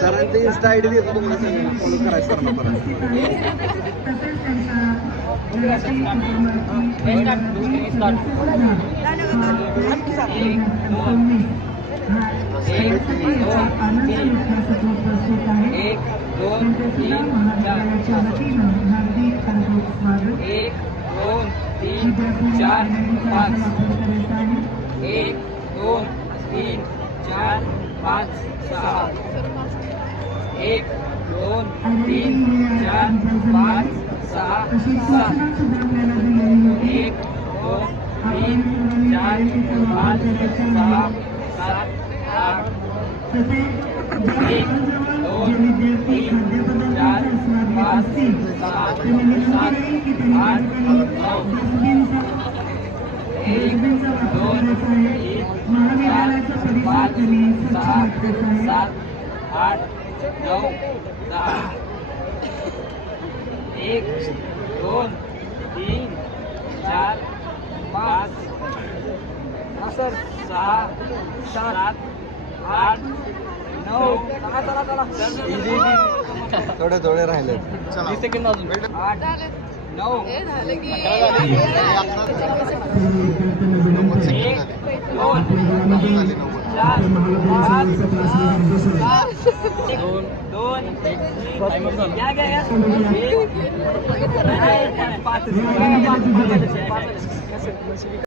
सरांचे Insta ID देतो तुम्हाला follow करायचं सर ना थोडे थोडे राहिले 20 सेकंद अजून 8 9 2 1